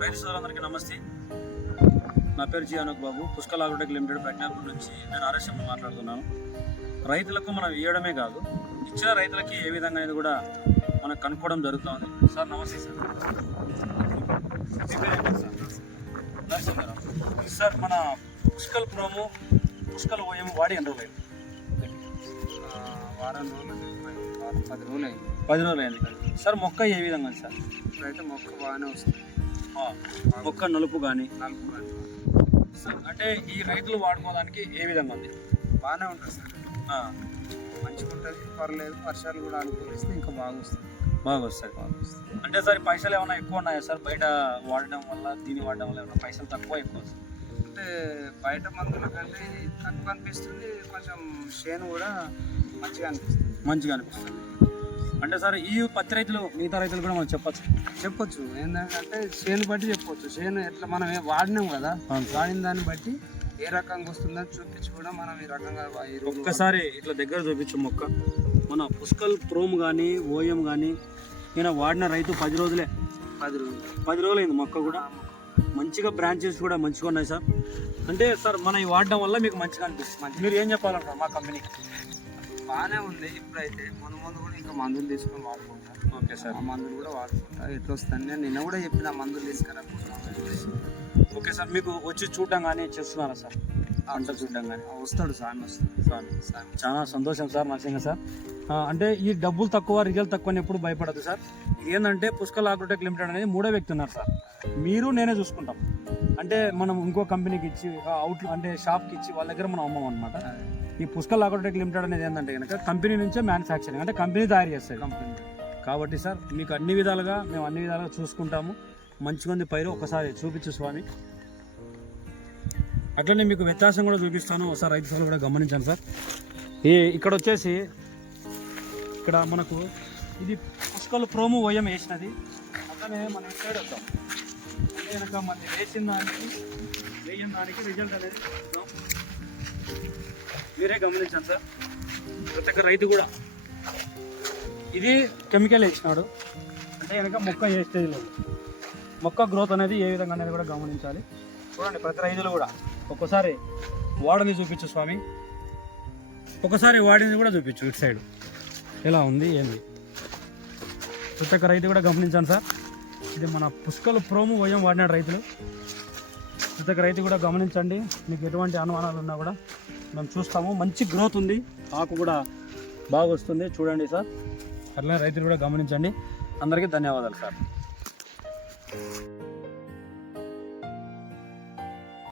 రైతు సోదరులందరికీ నమస్తే. నా పేరు జి అనూప్ బాబు, పుష్కల్ అగ్రోటెక్ లిమిటెడ్ ప్రజ్ఞాపూర్ నుంచి నేను ఆర్ఎస్ఎంలో మాట్లాడుతున్నాను. రైతులకు మనం ఇవ్వడమే కాదు, ఇచ్చిన రైతులకి ఏ విధంగా అనేది కూడా మనం కనుక్కోవడం జరుగుతుంది. సార్ నమస్తే సార్. సార్ మన పుష్కల్ ప్రోమో పుష్కల్ ఓఎం వాడి ఎన్ని రోజులు అయింది? వారం రోజులు 10 రోజులు అయింది. 10 రోజులు అయింది సార్. మొక్క ఏ విధంగా ఉంది సార్? ఇప్పుడైతే మొక్క బాగానే వస్తుంది. మొక్క నలుపు కానీ నలుపు కానీ సార్, అంటే ఈ రైతులు వాడుకోవడానికి ఏ విధంగా ఉంది? బాగానే ఉంటుంది సార్. మంచిగా ఉంటుంది, పర్లేదు. వర్షాలు కూడా అనుకూలిస్తే ఇంకా బాగా వస్తుంది. బాగా వస్తాయి. అంటే సార్ పైసలు ఏమైనా ఎక్కువ ఉన్నాయా సార్? బయట వాడడం వల్ల దీన్ని వాడడం వల్ల ఏమైనా పైసలు తక్కువ ఎక్కువ వస్తాయి? అంటే బయట మందుల కంటే ఇది తక్కువ అనిపిస్తుంది. కొంచెం చేను కూడా మంచిగా అనిపిస్తుంది. అంటే సార్ ఈ పత్తి రైతులు మిగతా రైతులు కూడా మనం చెప్పొచ్చు. ఏంటంటే చేను బట్టి చెప్పొచ్చు. చేను ఎట్లా మనం వాడినాం కదా, వాడిన దాన్ని బట్టి ఏ రకంగా వస్తుందని చూపించి కూడా మనం ఈ రకంగా ఒక్కసారి ఇట్లా దగ్గర చూపించు మొక్క. మన పుష్కల్ ప్రోమ్ కానీ ఓఎం కానీ ఈయన వాడిన రైతు 10 రోజులే. 10 రోజులు అయింది. మొక్క కూడా మంచిగా బ్రాంచెస్ కూడా మంచిగా ఉన్నాయి సార్. అంటే సార్ మన ఈ వాడడం వల్ల మీకు మంచిగా అనిపిస్తుంది. మీరు ఏం చెప్పాలంటారు మా కంపెనీకి? బాగానే ఉంది. ఇప్పుడైతే ముందు కూడా ఇంకా మందులు తీసుకొని వాడుకుంటా. Okay sir. ఆ మందులు కూడా వాడుకుంటా. ఎట్లా వస్తాను నిన్న కూడా చెప్పిన మందులు తీసుకురా. Okay sir. మీకు వచ్చి చూడడం కానీ చేస్తున్నారా సార్? పంట చూడడం కానీ వస్తాడు స్వామి. చాలా సంతోషం సార్, నరసింహ సార్. అంటే ఈ డబ్బులు తక్కువ రిజల్ట్ తక్కువ అని ఎప్పుడు భయపడదు సార్. ఇది ఏంటంటే పుష్కల్ అగ్రోటెక్ లిమిటెడ్ అనేది 3వ వ్యక్తి ఉన్నారు సార్. మీరు నేనే చూసుకుంటాం. అంటే మనం ఇంకో కంపెనీకి ఇచ్చి అవుట్ అంటే షాప్కి ఇచ్చి వాళ్ళ దగ్గర మనం అమ్మం అనమాట. ఈ పుష్కల్ అగ్రోటెక్ లిమిటెడ్ అనేది ఏంటంటే కనుక కంపెనీ నుంచే మ్యానుఫ్యాక్చరింగ్ అంటే కంపెనీ తయారు చేస్తుంది కంపెనీ. కాబట్టి సార్ మీకు మేము అన్ని విధాలుగా చూసుకుంటాము. మంచిగా ఉంది పైరు. ఒకసారి చూపించు స్వామి. అట్లనే మీకు వ్యత్యాసం కూడా చూపిస్తాను. ఒకసారి రైతు సోదరులు కూడా గమనించాను సార్. ఇక్కడ వచ్చేసి ఇక్కడ మనకు ఇది పుష్కల్ ప్రోమో ఓఎం వేసినది. అట్లనే మనం సైడ్ వద్దాం. అంటే కనుక మనం వేసిన దానికి రిజల్ట్ అనేది చూద్దాం. మీరే గమనించాను సార్. ప్రతి ఒక్క రైతు కూడా ఇది కెమికల్ వేసినాడు అంటే కనుక మొక్క ఏ స్టేజ్లో మొక్క గ్రోత్ అనేది ఏ విధంగా అనేది కూడా గమనించాలి. చూడండి ప్రతి రైతులు కూడా ఒక్కసారి వాడని చూపించు స్వామి. ఒకసారి వాడిని కూడా చూపించు. ఇటు సైడ్ ఎలా ఉంది ఏంది ప్రతి ఒక్క రైతు కూడా గమనించాను సార్. ఇది మన పుష్కల్ ప్రోమో ఓఎం వాడినాడు రైతులు. ప్రతి ఒక్క రైతు కూడా గమనించండి. మీకు ఎటువంటి అనుమానాలు ఉన్నా కూడా మేము చూస్తాము. మంచి గ్రోత్ ఉంది, ఆకు కూడా బాగా వస్తుంది. చూడండి సార్. అట్లనే రైతులు కూడా గమనించండి. అందరికీ ధన్యవాదాలు సార్.